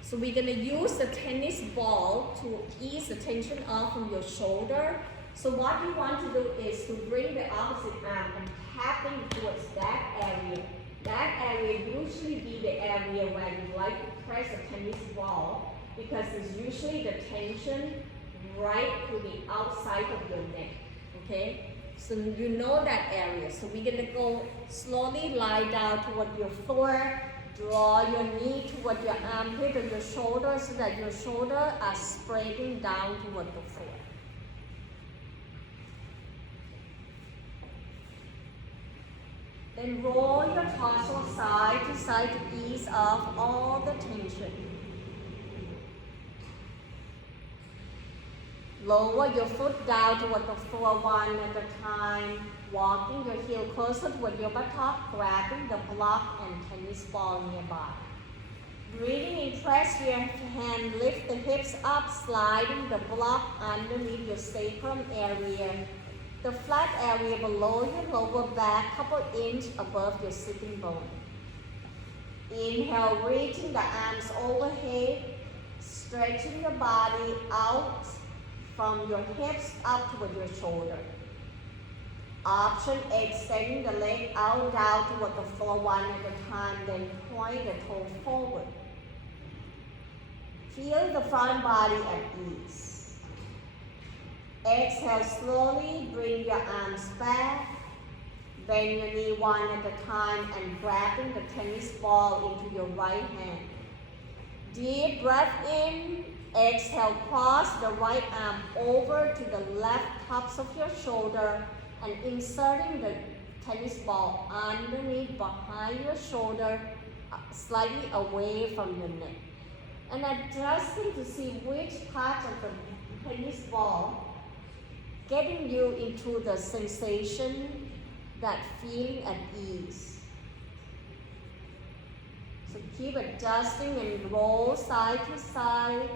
So we're going to use the tennis ball to ease the tension off from your shoulder. So what you want to do is to bring the opposite arm and tapping towards that area. That area usually be the area where you like to press a tennis ball, because it's usually the tension right to the outside of your neck, okay? So you know that area. So we're going to go slowly lie down toward your floor. Draw your knee toward your armpit or your shoulder so that your shoulders are spreading down toward the floor. Then roll your torso side to side to ease off all the tension. Lower your foot down toward the floor one at a time, walking your heel closer toward your buttock, grabbing the block and tennis ball nearby. Breathing in, press your hand, lift the hips up, sliding the block underneath your sacrum area, the flat area below your lower back, couple inches above your sitting bone. Inhale, reaching the arms overhead, stretching your body out from your hips up toward your shoulder. Option, extending the leg out down toward the floor one at a time, then point the toe forward. Feel the front body at ease. Exhale, slowly bring your arms back. Bend your knee one at a time and grabbing the tennis ball into your right hand. Deep breath in. Exhale, cross the right arm over to the left tops of your shoulder and inserting the tennis ball underneath behind your shoulder, slightly away from your neck. And adjusting to see which part of the tennis ball getting you into the sensation, that feeling at ease. So keep adjusting and roll side to side.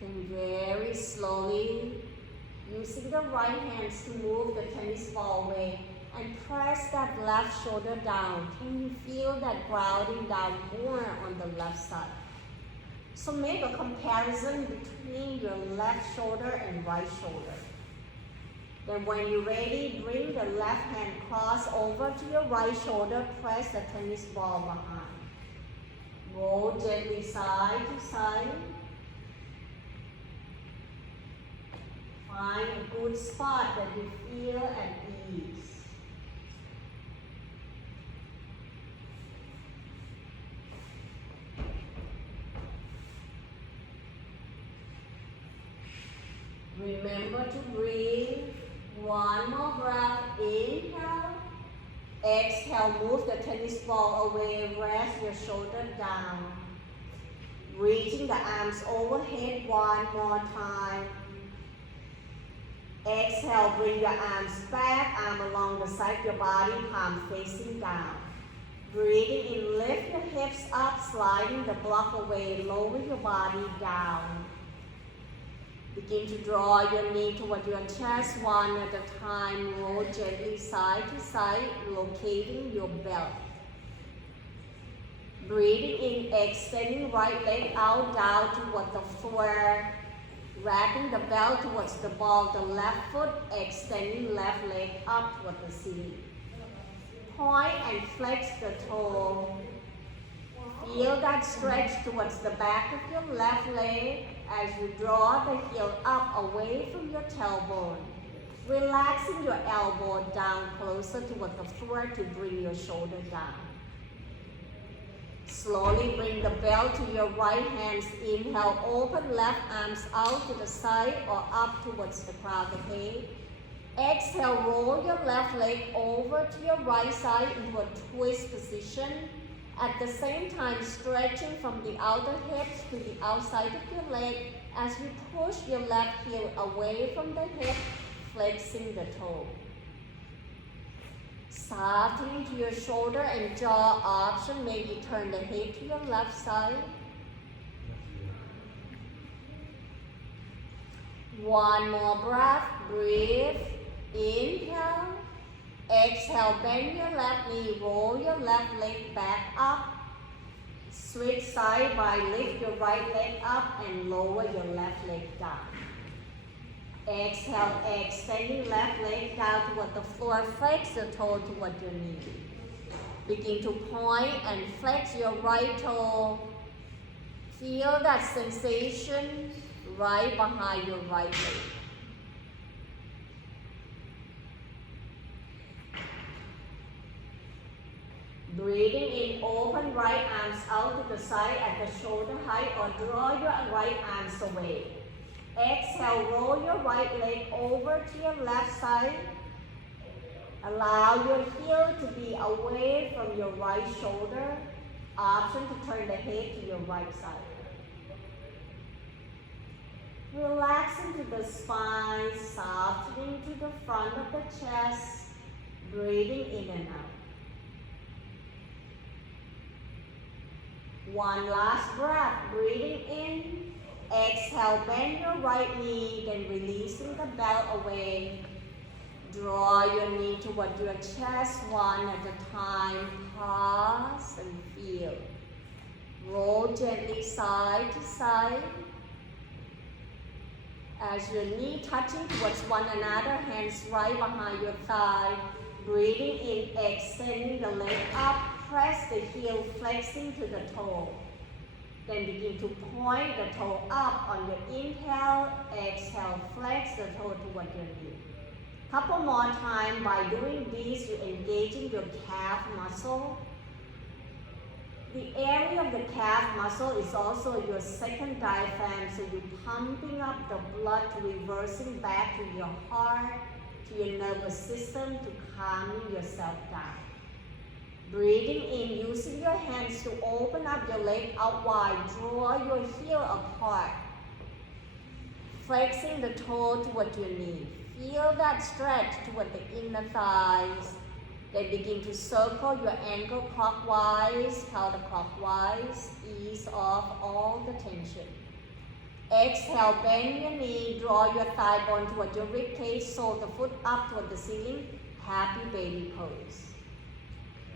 Then very slowly, using the right hands to move the tennis ball away and press that left shoulder down. Can you feel that grounding down more on the left side? So make a comparison between your left shoulder and right shoulder. Then when you're ready, bring the left hand cross over to your right shoulder, press the tennis ball behind. Roll gently side to side. Find a good spot that you feel at ease. Remember to breathe. One more breath. Inhale. Exhale, move the tennis ball away. Rest your shoulder down. Reaching the arms overhead one more time. Exhale, bring your arms back, arm along the side of your body, palm facing down. Breathing in, lift your hips up, sliding the block away, lower your body down. Begin to draw your knee toward your chest, one at a time. Roll gently side to side, locating your belt. Breathing in, extending right leg out, down toward the floor. Wrapping the belt towards the ball, the left foot, extending left leg up toward the ceiling. Point and flex the toe. Feel that stretch towards the back of your left leg as you draw the heel up away from your tailbone. Relaxing your elbow down closer toward the floor to bring your shoulder down. Slowly bring the belt to your right hands. Inhale, open left arms out to the side or up towards the crown of the head. Exhale, roll your left leg over to your right side into a twist position. At the same time, stretching from the outer hips to the outside of your leg as you push your left heel away from the hip, flexing the toe. Softening to your shoulder and jaw option, maybe turn the head to your left side. One more breath, breathe, inhale, exhale, bend your left knee, roll your left leg back up. Switch side by lift your right leg up and lower your left leg down. Exhale, extending left leg down toward the floor, flex the toe toward your knee. Begin to point and flex your right toe. Feel that sensation right behind your right leg. Breathing in, open right arms out to the side at the shoulder height or draw your right arms away. Exhale, roll your right leg over to your left side. Allow your heel to be away from your right shoulder. Option to turn the head to your right side. Relaxing to the spine, softening to the front of the chest. Breathing in and out. One last breath, breathing in. Exhale, bend your right knee, then releasing the belt away. Draw your knee toward your chest, one at a time. Pause and feel. Roll gently side to side. As your knee touching towards one another, hands right behind your thigh. Breathing in, extending the leg up. Press the heel, flexing to the toe. Then begin to point the toe up on your inhale. Exhale, flex the toe toward your knee. Couple more times. By doing this, you're engaging your calf muscle. The area of the calf muscle is also your second diaphragm, so you're pumping up the blood, reversing back to your heart, to your nervous system, to calming yourself down. Breathing in, using your hands to open up your leg out wide. Draw your heel apart. Flexing the toe toward your knee. Feel that stretch toward the inner thighs. Then begin to circle your ankle clockwise, counterclockwise. Ease off all the tension. Exhale, bend your knee, draw your thigh bone toward your rib cage, sole the foot up toward the ceiling. Happy baby pose.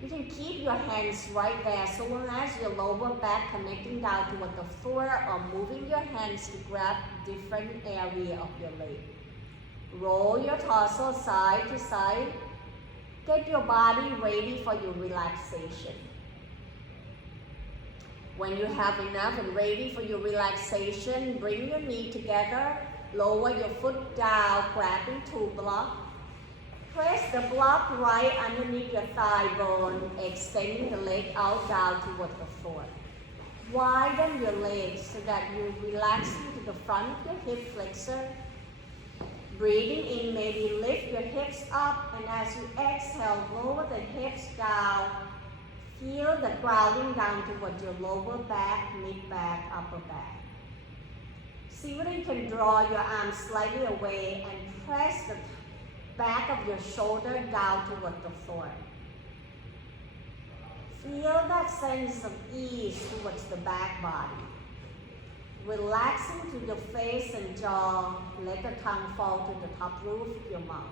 You can keep your hands right there so long as your lower back connecting down toward the floor or moving your hands to grab different area of your leg. Roll your torso side to side. Get your body ready for your relaxation. When you have enough and ready for your relaxation, bring your knee together, lower your foot down, grabbing two blocks. Press the block right underneath your thigh bone, extending the leg out down toward the floor. Widen your legs so that you relax into the front of your hip flexor. Breathing in, maybe lift your hips up, and as you exhale, lower the hips down. Feel the grounding down toward your lower back, mid-back, upper back. See whether you can draw your arms slightly away and press the back of your shoulder down toward the floor. Feel that sense of ease towards the back body. Relaxing to your face and jaw, let the tongue fall to the top roof of your mouth.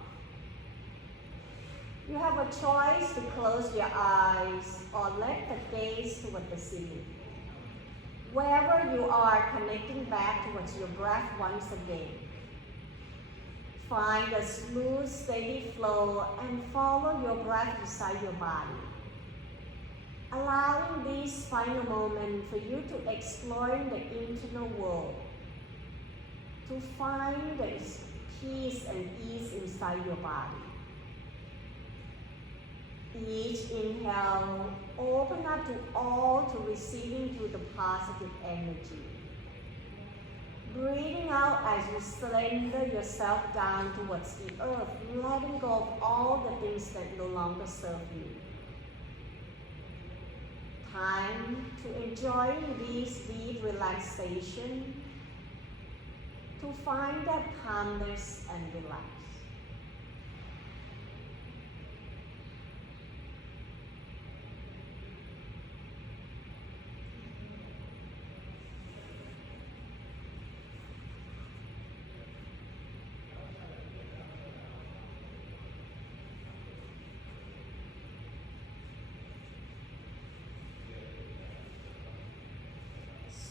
You have a choice to close your eyes or let the gaze toward the ceiling. Wherever you are, connecting back towards your breath once again. Find a smooth, steady flow and follow your breath inside your body. Allowing this final moment for you to explore the internal world, to find the peace and ease inside your body. Each inhale, open up to all to receiving through the positive energy. Breathing out as you surrender yourself down towards the earth, letting go of all the things that no longer serve you. Time to enjoy this deep relaxation, to find that calmness and relax.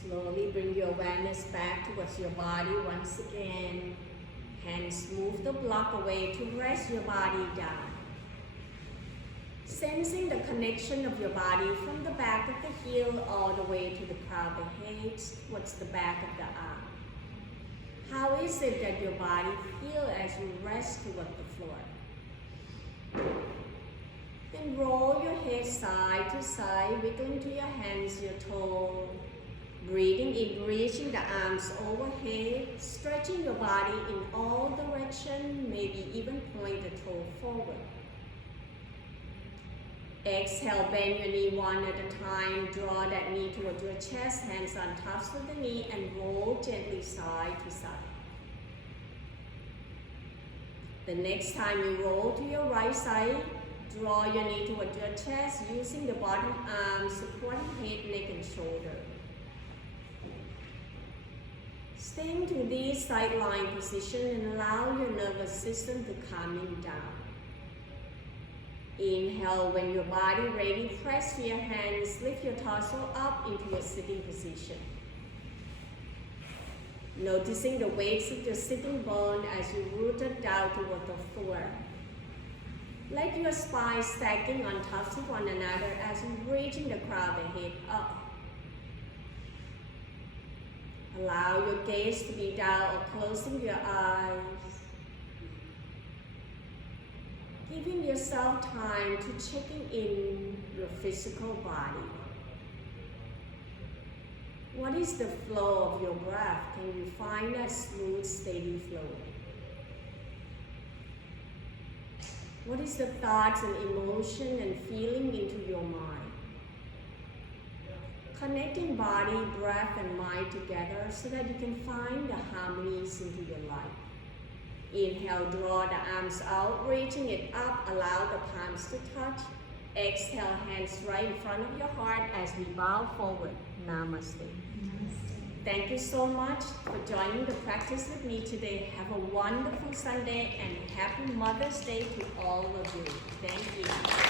Slowly bring your awareness back towards your body once again. Hands move the block away to rest your body down. Sensing the connection of your body from the back of the heel all the way to the crown of the head towards the back of the arm. How is it that your body feels as you rest toward the floor? Then roll your head side to side, wiggling to your hands, your toes. Breathing in, reaching the arms overhead, stretching your body in all directions, maybe even point the toe forward. Exhale, bend your knee one at a time, draw that knee towards your chest, hands on tops of the knee, and roll gently side to side. The next time you roll to your right side, draw your knee towards your chest, using the bottom arm, supporting head, neck, and shoulder. Staying to this sideline position and allow your nervous system to calming down. Inhale, when your body ready, press your hands, lift your torso up into your sitting position. Noticing the weights of your sitting bone as you rooted down toward the floor. Let your spine stacking on top of one another as you reaching the crown of the head up. Allow your gaze to be down or closing your eyes. Giving yourself time to checking in your physical body. What is the flow of your breath? Can you find that smooth, steady flow? What is the thoughts and emotion and feeling into your mind? Connecting body, breath, and mind together so that you can find the harmonies into your life. Inhale, draw the arms out, reaching it up, allow the palms to touch. Exhale, hands right in front of your heart as we bow forward. Namaste. Thank you so much for joining the practice with me today. Have a wonderful Sunday and happy Mother's Day to all of you. Thank you.